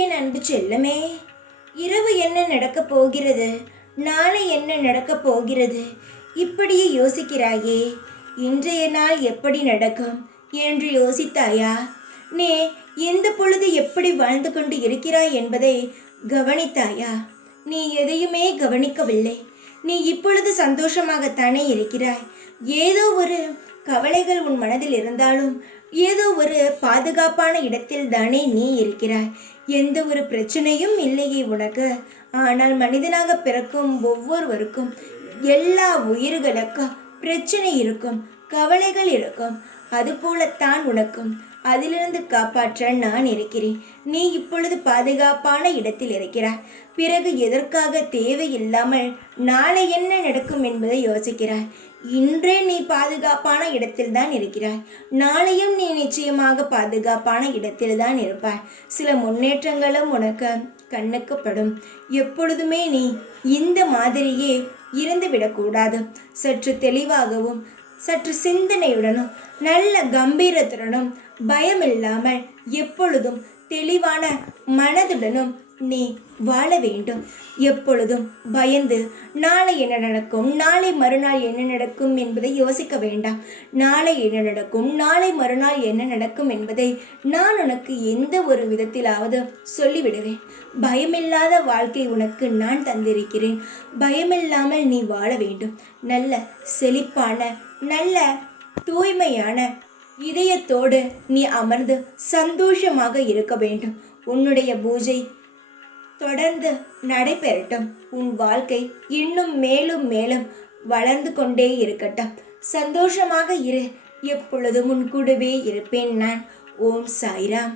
என் அன்பு செல்லமே, இரவு என்ன நடக்கப் போகிறது, நாளை என்ன நடக்கப் போகிறது, இப்படியே யோசிக்கிறாயே. இன்றைய நாள் எப்படி நடக்கும் என்று யோசித்தாயா? நீ இந்த பொழுது எப்படி வாழ்ந்து கொண்டு இருக்கிறாய் என்பதை கவனித்தாயா? நீ எதையுமே கவனிக்கவில்லை. நீ இப்பொழுது சந்தோஷமாகத்தானே இருக்கிறாய். ஏதோ ஒரு கவலைகள் உன் மனதில் இருந்தாலும் ஏதோ ஒரு பாதுகாப்பான இடத்தில் தானே நீ இருக்கிறாய். எந்த ஒரு பிரச்சனையும் இல்லையே உனக்கு. ஆனால் மனிதனாக பிறக்கும் ஒவ்வொருவருக்கும், எல்லா உயிர்களுக்கும் பிரச்சனை இருக்கும், கவலைகள் இருக்கும். அதுபோலத்தான் உனக்கும். அதிலிருந்து காப்பாற்ற நான் இருக்கிறேன். நீ இப்பொழுது பாதுகாப்பான இடத்தில் இருக்கிறாய். பிறகு எதற்காக தேவையில்லாமல் நாளை என்ன நடக்கும் என்பதை யோசிக்கிறாய். இன்றே நீ பாதுகாப்பான இடத்தில் தான் இருக்கிறாய். நாளையும் நீ நிச்சயமாக பாதுகாப்பான இடத்தில் தான் இருப்பாய். சில முன்னேற்றங்களும் உனக்கு கண்ணுக்கு படும். எப்பொழுதுமே நீ இந்த மாதிரியே இருந்துவிடக்கூடாது. சற்று தெளிவாகவும் சற்று சிந்தனையுடனும் நல்ல கம்பீரத்துடனும் பயமில்லாமல் எப்பொழுதும் தெளிவான மனதுடனும் நீ வாழ வேண்டும். எப்பொழுதும் பயந்து நாளை என்ன நடக்கும், நாளை மறுநாள் என்ன நடக்கும் என்பதை யோசிக்க வேண்டாம். நாளை என்ன நடக்கும், நாளை மறுநாள் என்ன நடக்கும் என்பதை நான் உனக்கு எந்த ஒரு விதத்திலாவது சொல்லிவிடுவேன். பயமில்லாத வாழ்க்கை உனக்கு நான் தந்திருக்கிறேன். பயமில்லாமல் நீ வாழ வேண்டும். நல்ல செழிப்பான, நல்ல தூய்மையான இதயத்தோடு நீ அமர்ந்து சந்தோஷமாக இருக்க வேண்டும். உன்னுடைய பூஜை தொடர்ந்து நடைபெறட்டும். உன் வாழ்க்கை இன்னும் மேலும் மேலும் வளர்ந்து கொண்டே இருக்கட்டும். சந்தோஷமாக இரு. எப்பொழுதும் உன் கூடவே இருப்பேன் நான். ஓம் சாய்ராம்.